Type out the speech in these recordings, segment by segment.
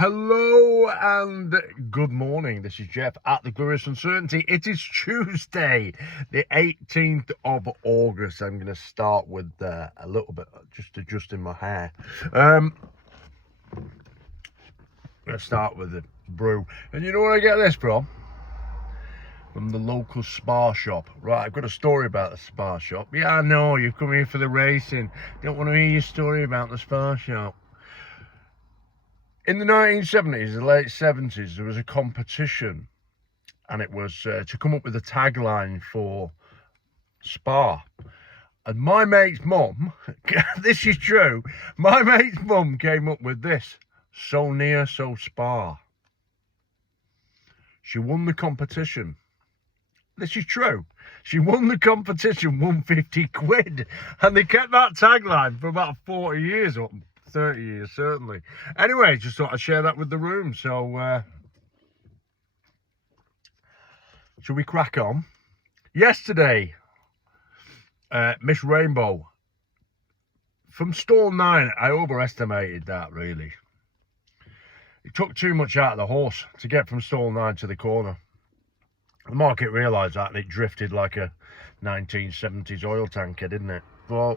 Hello and good morning. This is Jeff at the Glorious Uncertainty. It is Tuesday, the 18th of August. I'm going to start with a little bit, just adjusting my hair. I'm going to start with the brew. And you know where I get this from? From the local spa shop. Right, I've got a story about the spa shop. Yeah, I know, you've come here for the racing. Don't want to hear your story about the spa shop. In the 1970s, the late 70s, there was a competition, and it was to come up with a tagline for Spa. And my mate's mum, this is true, my mate's mum came up with this: so near, so Spa. She won the competition. This is true. She won the competition, won 50 quid. And they kept that tagline for about 40 years, or 30 years, certainly. Anyway, just thought I'd share that with the room. So, shall we crack on? Yesterday, Miss Rainbow, from stall 9, I overestimated that, really. It took too much out of the horse to get from stall 9 to the corner. The market realised that, and it drifted like a 1970s oil tanker, didn't it? Well,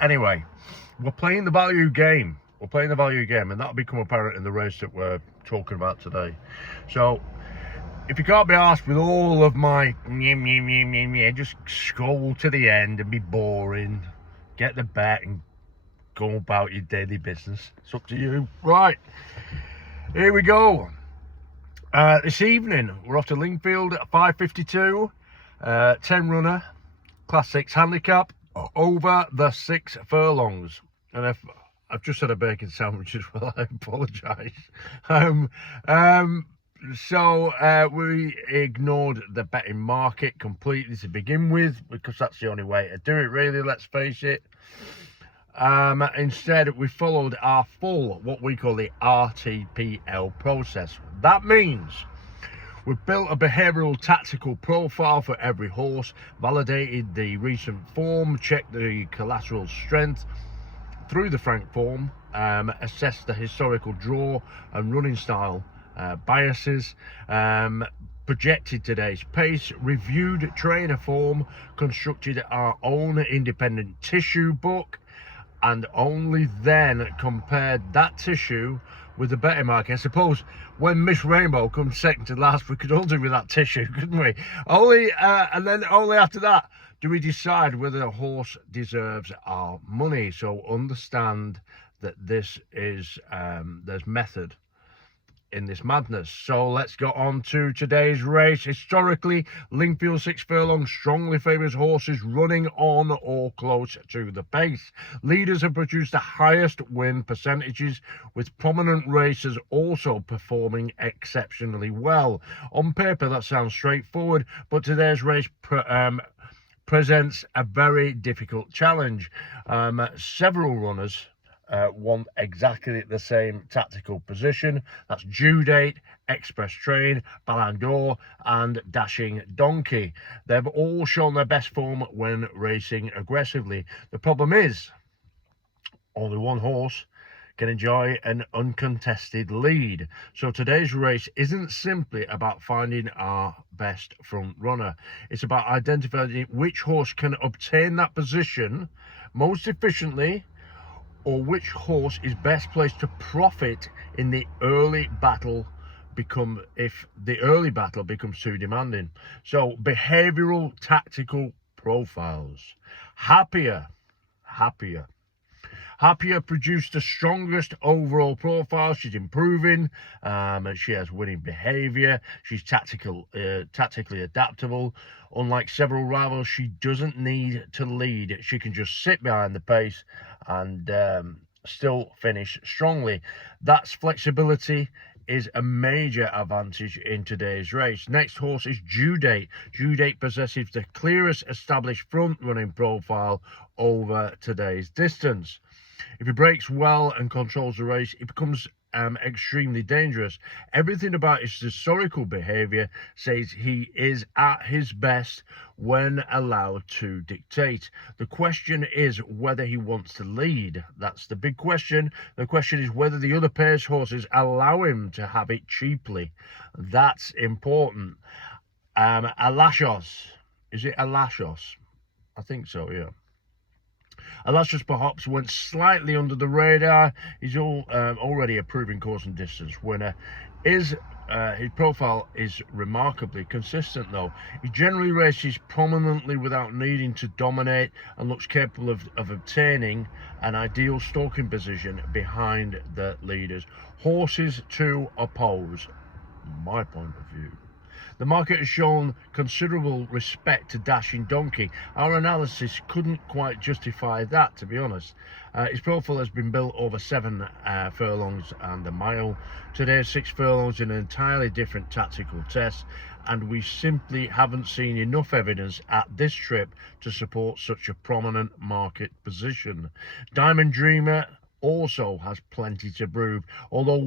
anyway, we're playing the value game. And that'll become apparent in the race that we're talking about today. So, if you can't be asked with all of my just scroll to the end and be boring, get the bet and go about your daily business. It's up to you. Right, here we go. This evening, we're off to Lingfield at 5:52, 10 runner, Class 6 handicap, over the 6 furlongs. And if I've just had a bacon sandwich as well, I apologise. So we ignored the betting market completely to begin with, because that's the only way to do it, really, let's face it. Instead, we followed our full, what we call the RTPL process. That means we've built a behavioural tactical profile for every horse, validated the recent form, checked the collateral strength through the frank form, assessed the historical draw and running style biases, projected today's pace, reviewed trainer form, constructed our own independent tissue book, and only then compared that tissue with the betting market. I suppose when Miss Rainbow comes second to last, we could all do with that tissue, couldn't we? And then only after that do we decide whether a horse deserves our money. So understand that this is there's method in this madness. So let's go on to today's race. Historically, Lingfield 6 furlong strongly favours horses running on or close to the pace. Leaders have produced the highest win percentages, with prominent racers also performing exceptionally well. On paper, that sounds straightforward, but today's race presents a very difficult challenge. Several runners want exactly the same tactical position. That's Due Date, Express Train, Ballon d'Or and Dashing Donkey. They've all shown their best form when racing aggressively. The problem is, only one horse can enjoy an uncontested lead. So today's race isn't simply about finding our best front runner. It's about identifying which horse can obtain that position most efficiently, or which horse is best placed to profit in the early battle if the early battle becomes too demanding. So behavioural tactical profiles. Happier produced the strongest overall profile. She's improving. She has winning behaviour. She's tactically adaptable. Unlike several rivals, she doesn't need to lead. She can just sit behind the pace and still finish strongly. That's flexibility is a major advantage in today's race. Next horse is Due Date. Due Date possesses the clearest established front running profile over today's distance. If he breaks well and controls the race, it becomes extremely dangerous. Everything about his historical behavior says he is at his best when allowed to dictate. The question is whether he wants to lead. That's the big question. The question is whether the other pair's horses allow him to have it cheaply. That's important. Alashos. Is it Alashos? I think so, yeah. Alashos perhaps went slightly under the radar. He's already a proven course and distance winner. His profile is remarkably consistent, though. He generally races prominently without needing to dominate and looks capable of obtaining an ideal stalking position behind the leaders. Horses to oppose, my point of view. The market has shown considerable respect to Dashing Donkey. Our analysis couldn't quite justify that, to be honest. His profile has been built over 7 furlongs and a mile. Today, 6 furlongs in an entirely different tactical test, and we simply haven't seen enough evidence at this trip to support such a prominent market position. Diamond Dreamer also has plenty to prove, although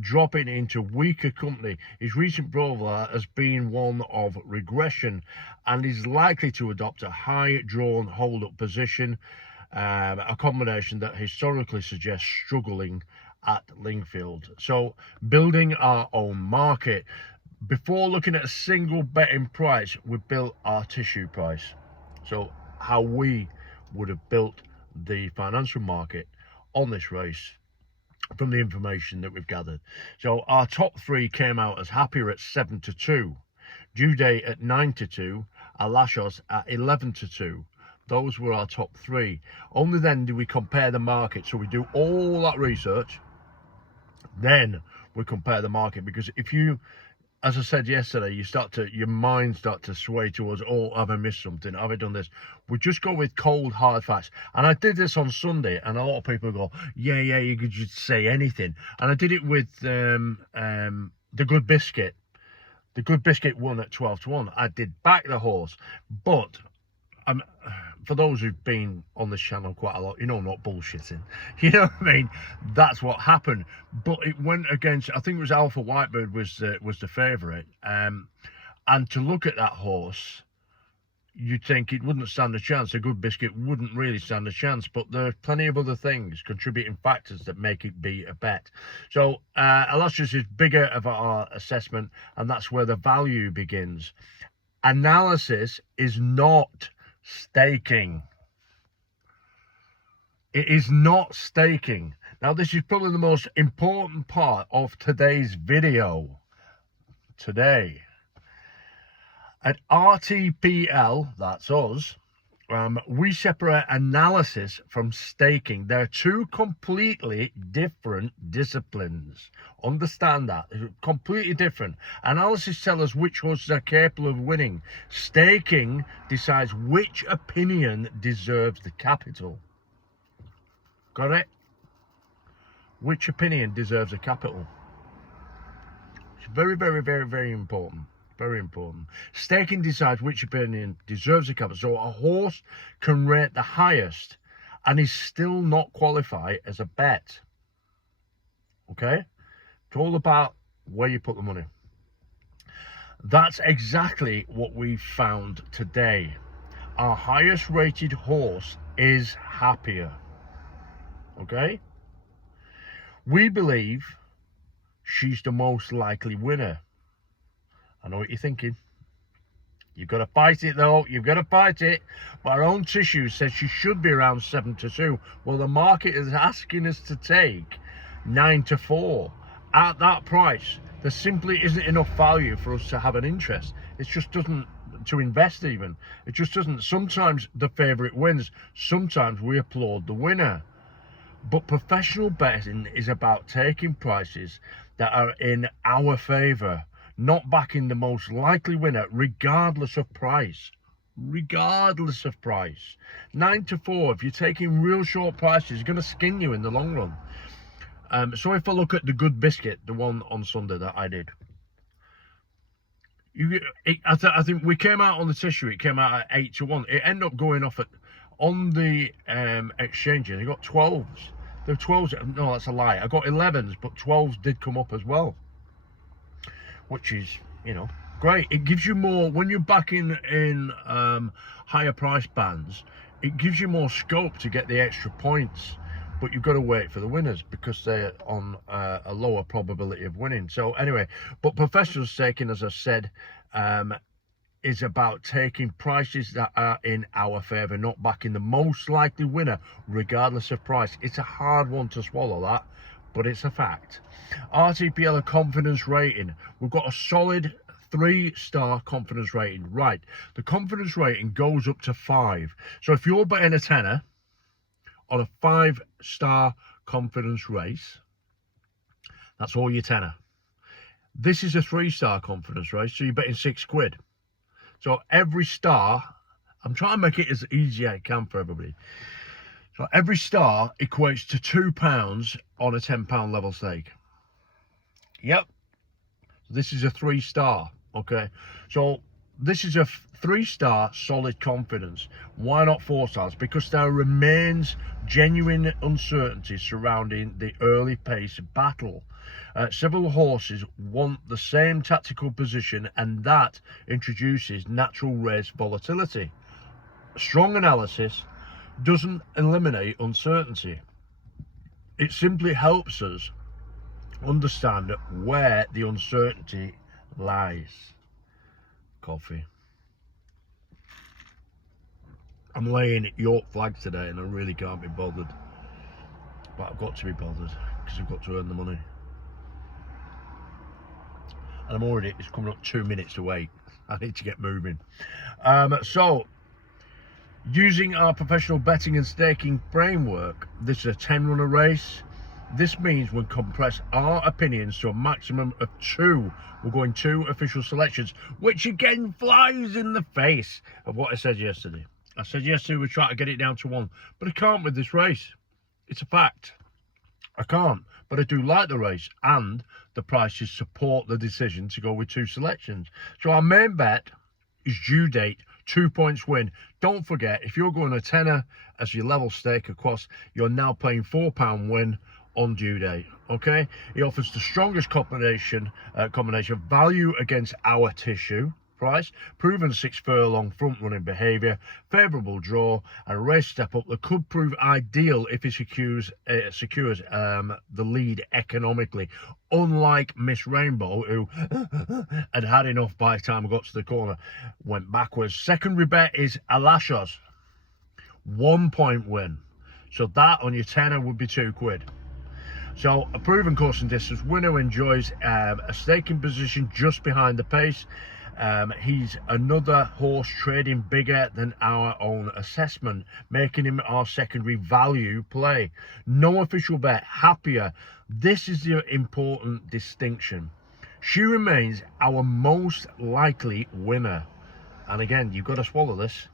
dropping into weaker company. His recent profile has been one of regression and is likely to adopt a high drawn hold-up position, a combination that historically suggests struggling at Lingfield. So building our own market. Before looking at a single betting price, we built our tissue price. So how we would have built the financial market on this race from the information that we've gathered. So our top 3 came out as Happier at 7-2, Due Day at 9-2, Alashos at 11-2. Those were our top 3. Only then do we compare the market. So we do all that research, then we compare the market, because if you, as I said yesterday, your mind start to sway towards, oh, have I missed something? Have I done this? We just go with cold, hard facts. And I did this on Sunday, and a lot of people go, yeah, you could just say anything. And I did it with the Good Biscuit. The Good Biscuit won at 12-1. I did back the horse, but for those who've been on this channel quite a lot, you know I'm not bullshitting. You know what I mean? That's what happened. But it went against, I think it was Alpha Whitebird was the favourite. And to look at that horse, you'd think it wouldn't stand a chance. A Good Biscuit wouldn't really stand a chance. But there are plenty of other things, contributing factors, that make it be a bet. So Alashos is bigger of our assessment, and that's where the value begins. Analysis is not staking. It is not staking. Now, this is probably the most important part of today's video. Today, at RTPL, that's us, we separate analysis from staking. They're 2 completely different disciplines. Understand that. They're completely different. Analysis tells us which horses are capable of winning. Staking decides which opinion deserves the capital. Got it? Which opinion deserves the capital? It's very, very, very, very important. Very important. Staking decides which opinion deserves the capital. So a horse can rate the highest and is still not qualified as a bet. Okay? It's all about where you put the money. That's exactly what we found today. Our highest rated horse is Happier. Okay? We believe she's the most likely winner. I know what you're thinking. You've got to fight it, though. You've got to fight it. But our own tissue says she should be around 7-2. Well, the market is asking us to take 9-4. At that price, there simply isn't enough value for us to have an interest. It just doesn't, to invest even. It just doesn't. Sometimes the favourite wins. Sometimes we applaud the winner. But professional betting is about taking prices that are in our favour, not backing the most likely winner, regardless of price. Regardless of price. 9-4, if you're taking real short prices, it's going to skin you in the long run. So if I look at the Good Biscuit, the one on Sunday that I did, I think we came out on the tissue, it came out at 8-1. It ended up going off on the exchanges. It got 12s. The 12s, no, that's a lie. I got 11s, but 12s did come up as well, which is, you know, great. It gives you more when you're back in higher price bands. It gives you more scope to get the extra points, but you've got to wait for the winners because they're on a lower probability of winning. So anyway, but professional staking, as I said, is about taking prices that are in our favor, not backing the most likely winner regardless of price. It's a hard one to swallow, that, but it's a fact. RTPL, a confidence rating. We've got a solid 3-star confidence rating. Right, the confidence rating goes up to 5. So if you're betting a tenner on a 5-star confidence race, that's all your tenner. This is a 3-star confidence race, so you're betting £6. So every star, I'm trying to make it as easy as I can for everybody. So every star equates to £2 on a £10 level stake. Yep. This is a 3-star, okay? So this is a 3-star solid confidence. Why not 4 stars? Because there remains genuine uncertainty surrounding the early pace battle. Several horses want the same tactical position, and that introduces natural race volatility. Strong analysis doesn't eliminate uncertainty. It simply helps us understand where the uncertainty lies. Coffee. I'm laying York flags today and I really can't be bothered, but I've got to be bothered because I've got to earn the money. And it's coming up 2 minutes to 8. I need to get moving. So using our professional betting and staking framework, this is a 10-runner race. This means we compress our opinions to a maximum of 2. We're going 2 official selections, which again flies in the face of what I said yesterday. I said yesterday we'd try to get it down to 1, but I can't with this race. It's a fact. I can't, but I do like the race, and the prices support the decision to go with 2 selections. So our main bet is due date, 2 points win. Don't forget, if you're going a tenner as your level stake across, you're now playing £4 win on due date. Okay, he offers the strongest combination value against our tissue price, proven 6 furlong front running behavior, favorable draw, and a race step up that could prove ideal if he secures the lead economically, unlike Miss Rainbow, who had enough by the time I got to the corner, went backwards. Secondary bet is Alashos, 1 point win, so that on your tenner would be £2. So a proven course and distance winner enjoys a staking position just behind the pace. He's another horse trading bigger than our own assessment, making him our secondary value play. No official bet, happier. This is the important distinction. She remains our most likely winner. And again, you've got to swallow this.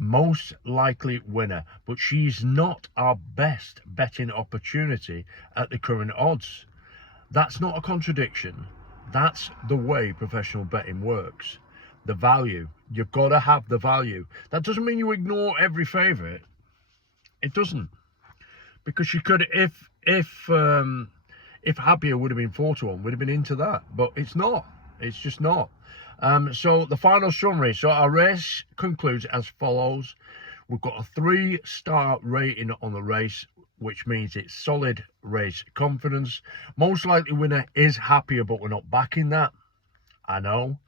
Most likely winner, but she's not our best betting opportunity at the current odds. That's not a contradiction. That's the way professional betting works. The value, you've got to have the value. That doesn't mean you ignore every favourite. It doesn't, because you could, if happier would have been 4-1, would have been into that, but it's not. It's just not. So the final summary. So our race concludes as follows. We've got a 3-star rating on the race, which means it's solid race confidence. Most likely winner is happier, but we're not backing that. I know.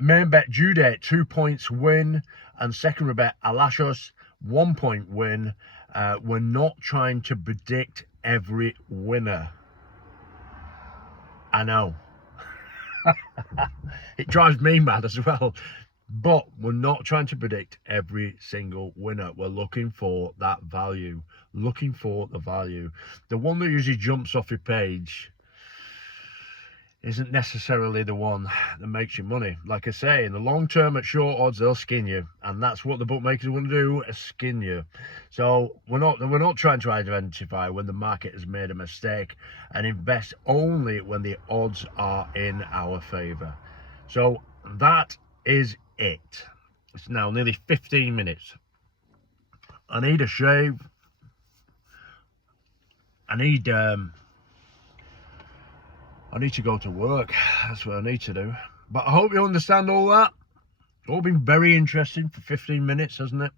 Main bet due date, 2 points win. And secondary bet Alashos, 1 point win. We're not trying to predict every winner. I know. It drives me mad as well, but we're not trying to predict every single winner. We're looking for that value, looking for the value. The one that usually jumps off your page isn't necessarily the one that makes you money. Like I say, in the long term at short odds, they'll skin you, and that's what the bookmakers want to do, skin you. So we're not trying to identify when the market has made a mistake, and invest only when the odds are in our favor. So that is it. It's now nearly 15 minutes. I need a shave. I need to go to work. That's what I need to do. But I hope you understand all that. All been very interesting for 15 minutes, hasn't it?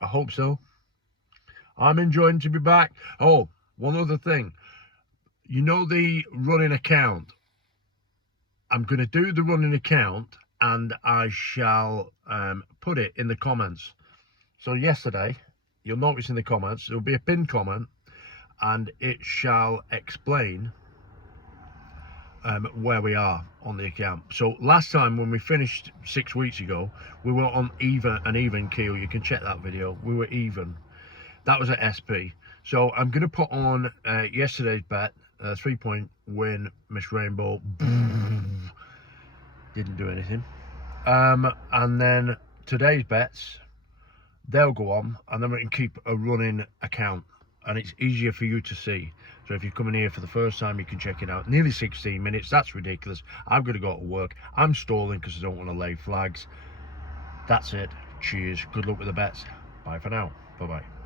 I hope so. I'm enjoying to be back. Oh, one other thing. You know the running account? I'm going to do the running account, and I shall put it in the comments. So yesterday, you'll notice in the comments, there'll be a pinned comment, and it shall explain where we are on the account. So last time when we finished 6 weeks ago, we were on an even keel. You can check that video. We were even. That was at SP. So I'm going to put on yesterday's bet, 3-point win, Miss Rainbow. Didn't do anything. And then today's bets, they'll go on, and then we can keep a running account, and it's easier for you to see. So if you're coming here for the first time, you can check it out. Nearly 16 minutes, that's ridiculous. I'm going to go to work. I'm stalling because I don't want to lay flags. That's it. Cheers. Good luck with the bets. Bye for now. Bye-bye.